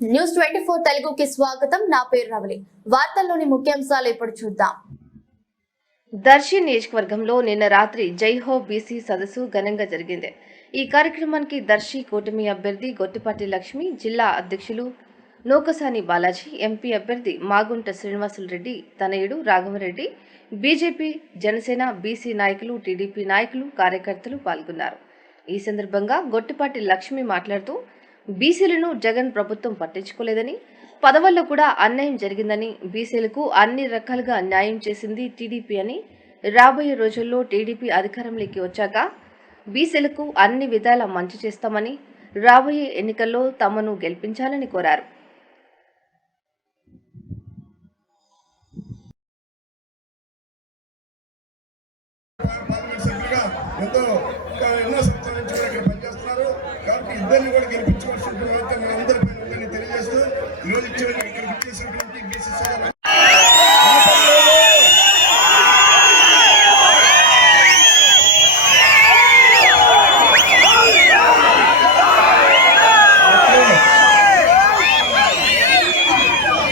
News 24 తెలుగుకి స్వాగతం. నా పేరు రవలి. వార్తల్లోని ముఖ్యాంశాలు ఇప్పుడు చూద్దాం. దర్శి నియోజకవర్గంలో నిన్న రాత్రి జైహో బీసీ సదస్సు ఘనంగా జరిగింది. ఈ కార్యక్రమానికి దర్శి కూటమి అభ్యర్థి గొట్టిపాటి లక్ష్మి, జిల్లా అధ్యక్షులు నూకసాని బాలాజీ, ఎంపీ అభ్యర్థి మాగుంట శ్రీనివాసులు రెడ్డి తనయుడు రాఘవరెడ్డి, బీజేపీ, జనసేన, బీసీ నాయకులు, టీడీపీ నాయకులు, కార్యకర్తలు పాల్గొన్నారు. ఈ సందర్భంగా గొట్టిపాటి లక్ష్మి మాట్లాడుతూ బీసీలను జగన్ ప్రభుత్వం పట్టించుకోలేదని, పదవుల్లో కూడా అన్యాయం జరిగిందని, బీసీలకు అన్ని రకాలుగా న్యాయం చేసింది టీడీపీ అని, రాబోయే రోజుల్లో టీడీపీ అధికారంలోకి వచ్చాక బీసీలకు అన్ని విధాల మంచి చేస్తామని, రాబోయే ఎన్నికల్లో తమను గెలిపించాలని కోరారు. ఇద్దరిని కూడా గెలిపించవలసిన మనందరి పైన ఉందని తెలియజేస్తూ ఈరోజు ఇక్కడికి ఇచ్చేసినటువంటి బీసీ సోదరులు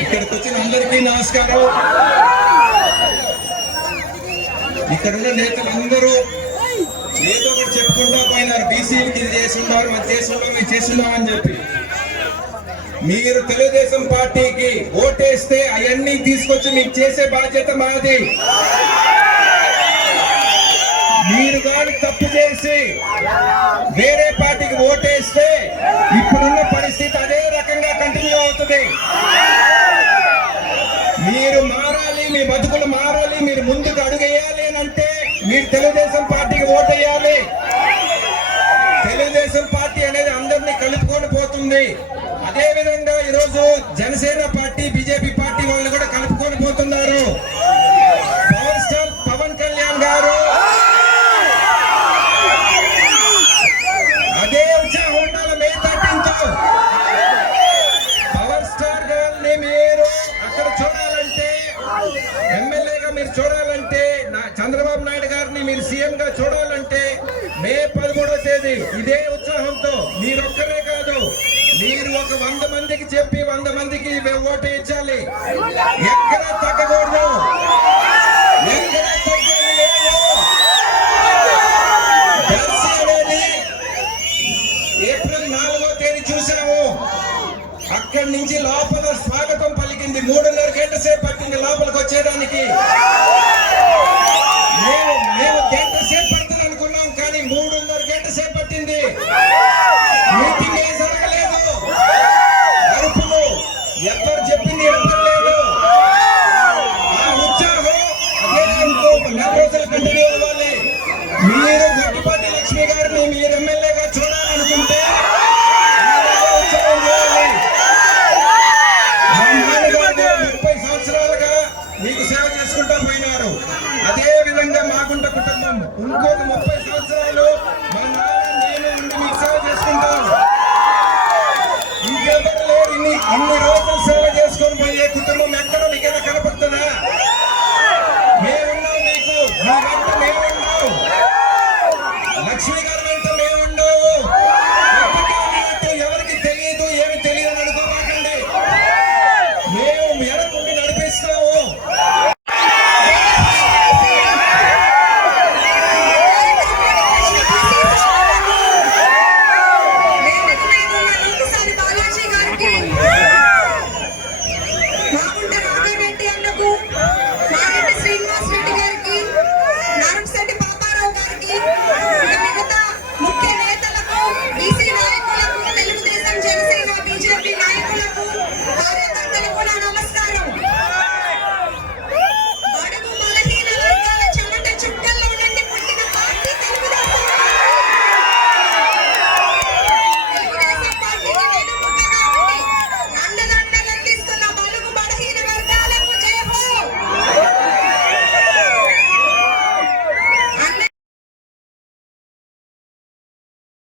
ఇక్కడికి వచ్చిన అందరికీ నమస్కారం. ఇక్కడున్న నేతలందరూ ఏదో ఒకటి చెప్పుకుంటా పోయినారు. బీసీలకి ఇది చేస్తున్నారు, అది చేస్తున్నాం, ఇది చేస్తున్నాం అని చెప్పి. మీరు తెలుగుదేశం పార్టీకి ఓటేస్తే అవన్నీ తీసుకొచ్చి మీకు చేసే బాధ్యత మాది. మీరు కానీ తప్పు చేసి వేరే పార్టీకి ఓటేస్తే ఇప్పుడున్న పరిస్థితి అదే రకంగా కంటిన్యూ అవుతుంది. మీరు మారాలి, మీ బతుకులు మారాలి, మీరు ముందుకు అడుగేయాలి అని అంటే మీరు తెలుగుదేశం పార్టీకి ఓటేయాలి. తెలుగుదేశం పార్టీ అనేది అందరినీ కలుపుకొని పోతుంది. అదే విధంగా ఈరోజు జనసేన పార్టీ, బీజేపీ పార్టీ వాళ్ళు కూడా కలుపుకొని పోతున్నారు. పవర్ స్టార్ పవన్ కళ్యాణ్ గారు అదే ఉత్సాహం ఉండాలి. మే 13తో పవర్ స్టార్ గారిని మీరు అక్కడ చూడాలంటే, ఎమ్మెల్యేగా మీరు చూడాలంటే, చంద్రబాబు నాయుడు గారిని మీరు సీఎం గా చూడాలంటే మే 13వ తేదీ ఇదే ఉత్సాహంతో మీరొక్కరే కాదు, మీరు ఒక 100 మందికి చెప్పి 100 మందికి ఓటు ఇచ్చాలి. ఎక్కడ తగ్గకూడదు, ఎక్కడ తగ్గేది లేదు. దర్శి అనేది ఏప్రిల్ 4వ తేదీ చూసాము. అక్కడి నుంచి లోపల స్వాగతం పలికింది. 3.5 గంటల సేపు పట్టింది లోపలికి వచ్చేదానికి. మేము గంట సేపు పడుతుంది అనుకున్నాం, కానీ 3.5 గంటల సేపు పట్టింది. మీటింగ్ ఏం జరగలేదు, అరుపులు ఎవరు చెప్పింది లేదు. ఆ ఉత్సాహం అదే నెల రోజులు కంటిన్యూ అవ్వాలి. మీరు గొట్టిపాటి లక్ష్మి గారిని మీరు ఎమ్మెల్యేగా చూడాలనుకుంటే ఉత్సాహం చేయాలి. 30 సంవత్సరాలుగా మీకు సేవ చేసుకుంటా పోయినారు. అదే విధంగా మాగుంట కుటుంబం ఇంకొక 30 సంవత్సరాలు మా నాన్న నేను ఉండి మీకు సేవ చేసుకుంటాను. ఇంకెవరు లేరు. ఇన్ని రోజులు సేవ చేసుకొని పోయే కుటుంబం ఎక్కడ మీకు